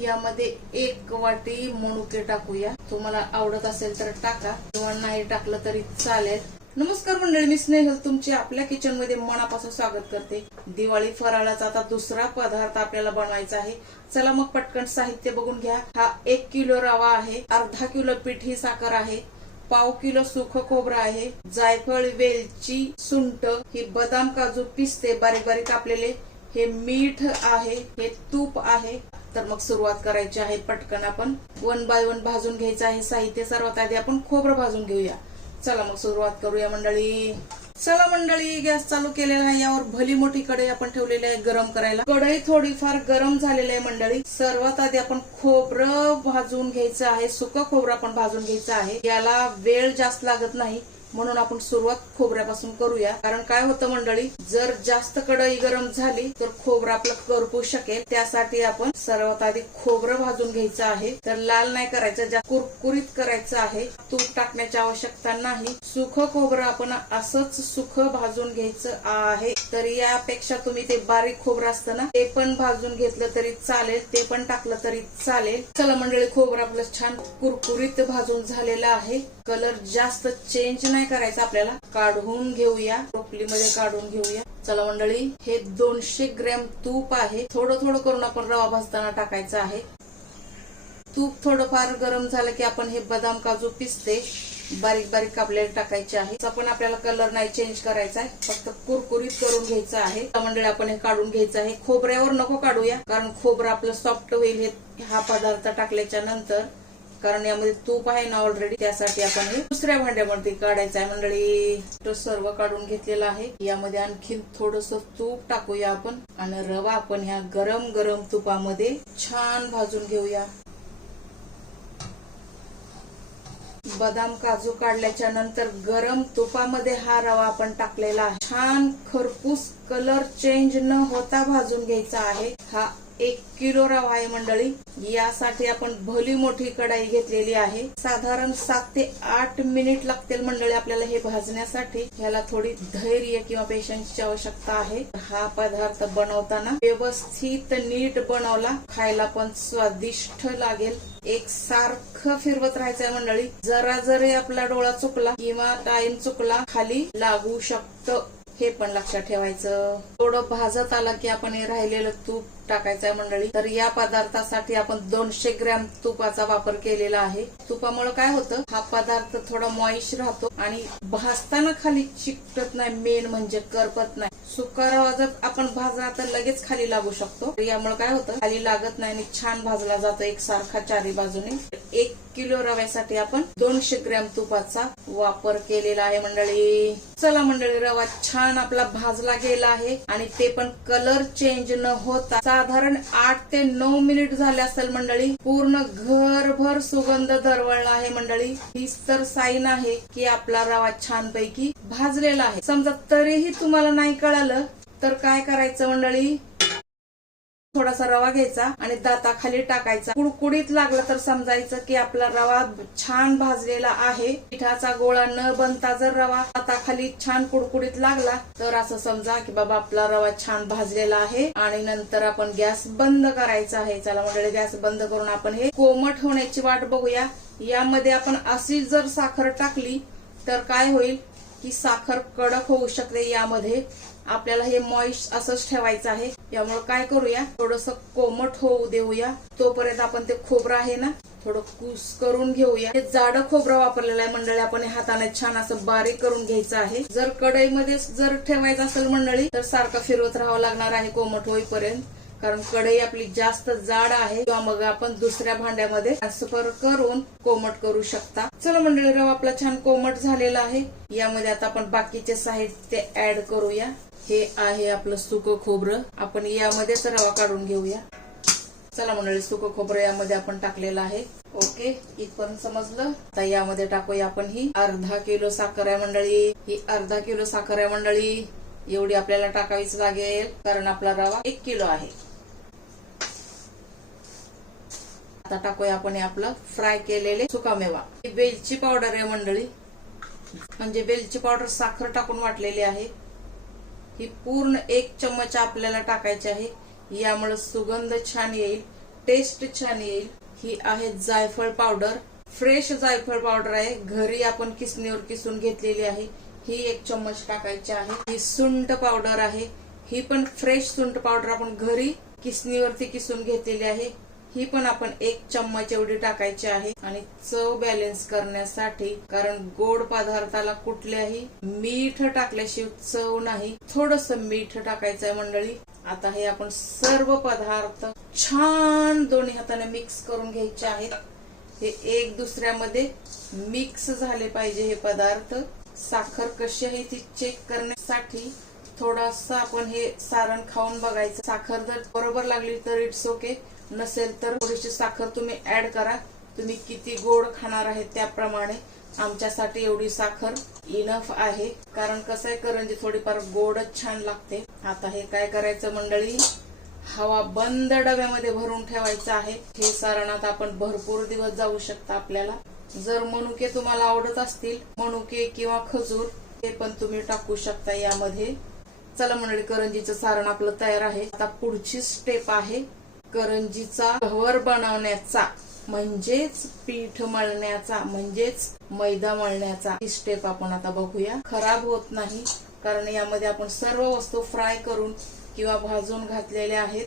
यामध्ये एक वाटी मणुके टाकूया. तुम्हाला आवडत असेल तर टाका. किंवा नाही टाकलं तरी चालेल. नमस्कार मंडळी मी स्नेहल. तुमचे आपल्या किचनमध्ये मनापासून स्वागत करते. दिवाळी फराळाचा आता दुसरा पदार्थ आपल्याला बनवायचा आहे. चला मग पटकन साहित्य बघून घ्या. हा एक किलो रवा आहे. अर्धा किलो पीठ ही साखर आहे. पाव किलो सुख खोबरं आहे. जायफळ वेलची सुंट ही बदाम काजू पिस्ते बारीक बारीक कापलेले. हे मीठ आहे. हे तूप आहे. तर मग सुरुवात करायची आहे. पटकन आपण वन बाय वन भाजून घ्यायचं आहे. साहित्य सर्वात आधी आपण खोबरं भाजून घेऊया. चला मग सुरुवात करूया मंडळी. चला मंडळी गॅस चालू केलेला आहे. यावर भली मोठी कढई आपण ठेवलेली आहे गरम करायला. कढई थोडीफार गरम झालेली आहे मंडळी. सर्वात आधी आपण खोबरं भाजून घ्यायचं आहे. सुकं खोबरं आपण भाजून घ्यायचं आहे. याला वेळ जास्त लागत नाही. म्हणून आपण सुरुवात खोबऱ्यापासून करूया. कारण काय होतं मंडळी जर जास्त कढई गरम झाली तर खोबरं आपलं करपू शकेल. त्यासाठी आपण सर्वात आधी खोबरं भाजून घ्यायचं आहे. तर लाल नाही करायचं कुरकुरीत करायचं आहे. तूप टाकण्याची आवश्यकता नाही. सुख खोबरं आपण असंच सुख भाजून घ्यायचं आहे. तर यापेक्षा तुम्ही ते बारीक खोबरं असतं ना ते पण भाजून घेतलं तरी चालेल ते पण टाकलं तरी चालेल. चला मंडळी खोबरं आपलं छान कुरकुरीत भाजून झालेलं आहे. कलर जास्त चेंज नाही करायचा आपल्याला. काढून घेऊया. टोपलीमध्ये काढून घेऊया. चला मंडळी हे दोनशे ग्रॅम तूप आहे. थोडं थोडं करून आपण रवा भाजताना टाकायचं आहे. तूप थोडंफार गरम झालं की आपण हे बदाम काजू पिस्ते. बारीक बारीक कापलेले टाकायचे आहे. पण आपल्याला कलर नाही चेंज करायचा आहे. फक्त कुरकुरीत करून घ्यायचं आहे. मंडळी आपण हे काढून घ्यायचं आहे. खोबऱ्यावर नको काढूया कारण खोबरं आपलं सॉफ्ट होईल हे हा पदार्थ टाकल्याच्या नंतर कारण यामध्ये तूप आहे ना ऑलरेडी त्यासाठी आपण हे दुसऱ्या भांड्यामध्ये काढायचं आहे. मंडळी सर्व काढून घेतलेलं आहे. यामध्ये आणखीन थोडस तूप टाकूया आपण आणि रवा आपण ह्या गरम गरम तुपामध्ये छान भाजून घेऊया. बदाम काजू काढल्याच्या नंतर गरम तुपामध्ये हा रवा आपण टाकलेला आहे. छान खरपूस कलर चेंज न होता भाजून घ्यायचा आहे. हा एक किलो रवा आहे मंडळी यासाठी आपण भली मोठी कढाई घेतलेली आहे. साधारण सात ते आठ मिनिट लागतील मंडळी आपल्याला हे भाजण्यासाठी. ह्याला थोडी धैर्य किंवा पेशन्सची आवश्यकता आहे. हा पदार्थ बनवताना व्यवस्थित नीट बनवला खायला पण स्वादिष्ट लागेल. एक सारखं फिरवत राहायचंय मंडळी. जरा जरी आपला डोळा चुकला किंवा टाइम चुकला खाली लागू शकतं. हे पण लक्षात ठेवायचं. थोडं भाजत आलं की आपण हे राहिलेलं तूप टाकायचं आहे मंडळी. तर या पदार्थासाठी आपण दोनशे ग्रॅम तुपाचा वापर केलेला आहे. तुपामुळे काय होतं? हा पदार्थ थोडा मॉइश राहतो आणि भाजताना खाली चिकटत नाही. मेन म्हणजे करपत नाही. सुका रवा आपण भाजला तर लगेच खाली लागू शकतो. तर यामुळे काय होतं? खाली लागत नाही आणि छान भाजला जातो एक सारखा चारी बाजूने. एक किलो रव्यासाठी आपण दोनशे ग्रॅम तुपाचा वापर केलेला आहे मंडळी. चला मंडळी रवा छान आपला भाजला गेला आहे आणि ते पण कलर चेंज न होता साधारण आठ ते नऊ मिनिट झाले असेल मंडळी. पूर्ण घरभर सुगंध दरवळला आहे मंडळी. हीच तर साईन आहे की आपला रवा छान पैकी भाजलेला आहे. समजा तरीही तुम्हाला नाही कळालं तर काय करायचं मंडळी? थोडासा रवा घ्यायचा आणि दाताखाली टाकायचा. कुडकुडीत लागला तर समजायचं की आपला रवा छान भाजलेला आहे. पिठाचा गोळा न बनता जर रवा दाताखाली छान कुडकुडीत लागला तर असं समजा की बाबा आपला रवा छान भाजलेला आहे आणि नंतर आपण गॅस बंद करायचा आहे. चला मंडळी गॅस बंद करून आपण हे कोमट होण्याची वाट बघूया. यामध्ये आपण अशी जर साखर टाकली तर काय होईल? की साखर कडक होऊ शकते यामध्ये. आपल्याला हे मॉइश असंच ठेवायचं आहे. यामुळे काय करूया? थोडस कोमट होऊ देऊया. तोपर्यंत आपण ते खोबरं आहे ना थोडं कूस करून घेऊया. हे जाड खोबरं वापरलेलं आहे मंडळी. आपण हाताने छान असं बारीक करून घ्यायचं आहे. जर कढईमध्ये जर ठेवायचं असेल मंडळी तर सारखं फिरवत राहावं लागणार आहे. कोमट होईपर्यंत. कारण कढई आपली जास्त जाड आहे. किंवा मग आपण दुसऱ्या भांड्यामध्ये ट्रान्सफर करून कोमट करू शकता. चला मंडळी रवा आपला छान कोमट झालेला आहे. यामध्ये आता आपण बाकीचे साहित्य ऍड करूया. हे आहे आपलं सुक खोबरं. आपण यामध्येच रवा काढून घेऊया. चला मंडळी सुक खोबरं यामध्ये आपण टाकलेलं आहे. ओके इथपर्यंत समजलं? तर यामध्ये टाकूया आपण ही अर्धा किलो साखर आहे मंडळी. ही अर्धा किलो साखर आहे मंडळी. एवढी आपल्याला टाकावीच लागेल कारण आपला रवा एक किलो आहे. आता टाकूया आपण आपलं फ्राय केलेले सुकामेवा. ही वेलची पावडर आहे मंडळी. म्हणजे वेलची पावडर साखर टाकून वाटलेली आहे. ही पूर्ण एक चम्मच आपल्याला टाकायची आहे. यामुळे सुगंध छान येईल टेस्ट छान येईल. ही आहे जायफळ पावडर फ्रेश जायफळ पावडर आहे. घरी आपण किसणीवर किसून घेतलेली आहे. ही एक चम्मच टाकायची आहे. ही सुंठ पावडर आहे. ही पण फ्रेश सुंठ पावडर आपण घरी किसणीवरती किसून घेतलेली आहे. ही पण आपण एक चम्मच एवढी टाकायची आहे. आणि चव बॅलन्स करण्यासाठी कारण गोड पदार्थाला कुठल्याही मीठ टाकल्याशिवाय चव नाही. थोडस मीठ टाकायचं आहे मंडळी. आता हे आपण सर्व पदार्थ छान दोन्ही हाताने मिक्स करून घ्यायचे आहेत. हे एक दुसऱ्यामध्ये मिक्स झाले पाहिजे हे पदार्थ. साखर कशी आहे ती चेक करण्यासाठी थोडस आपण हे सारण खाऊन बघायचं. साखर जर बरोबर लागली तर इट्स ओके नसेल तर थोडीशी साखर तुम्ही ऍड करा. तुम्ही किती गोड खाणार आहे त्याप्रमाणे आमच्यासाठी एवढी साखर इनफ आहे. कारण कसं आहे करंजी थोडीफार गोडच छान लागते. आता हे काय करायचं मंडळी? हवा बंद डब्यामध्ये भरून ठेवायचं आहे. हे सारणात आपण भरपूर दिवस जाऊ शकता आपल्याला. जर मनुके तुम्हाला आवडत असतील मनुके किंवा खजूर ते पण तुम्ही टाकू शकता यामध्ये. चला मंडळी करंजीचं सारण आपलं तयार आहे. आता पुढची स्टेप आहे. करंजीचा गहवर बनवण्याचा म्हणजेच पीठ मळण्याचा म्हणजेच मैदा मळण्याचा ही स्टेप आपण आता बघूया. खराब होत नाही कारण यामध्ये आपण सर्व वस्तू फ्राय करून किंवा भाजून घातलेल्या आहेत.